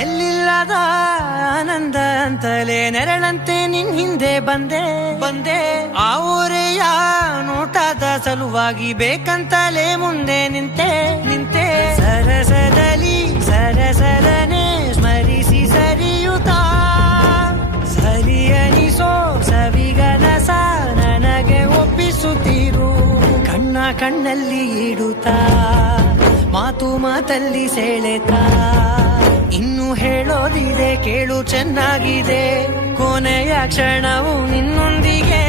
ಎಲ್ಲಿಲ್ಲದ ಆನಂದ ಅಂತಲೇ ನೆರಳಂತೆ ನಿನ್ ಹಿಂದೆ ಬಂದೆ ಆ ಊರೆಯ ನೋಟದ ಸಲುವಾಗಿ ಬೇಕಂತಲೇ ಮುಂದೆ ನಿಂತೆ ಸರಸದಲ್ಲಿ ಸರಸರನೆ ಸ್ಮರಿಸಿ ಸರಿಯುತ್ತಾ ಸರಿಯನಿಸೋ ಸವಿಗನಸ ನನಗೆ ಒಪ್ಪಿಸುತ್ತೀರು ಕಣ್ಣಲ್ಲಿ ಇಡುತ್ತಾ ಮಾತಲ್ಲಿ ಸೆಳೆತಾ ಇನ್ನು ಹೇಳೋದಿದೆ ಕೇಳು ಚೆನ್ನಾಗಿದೆ ಕೊನೆಯ ಕ್ಷಣವು ನಿನ್ನೊಂದಿಗೆ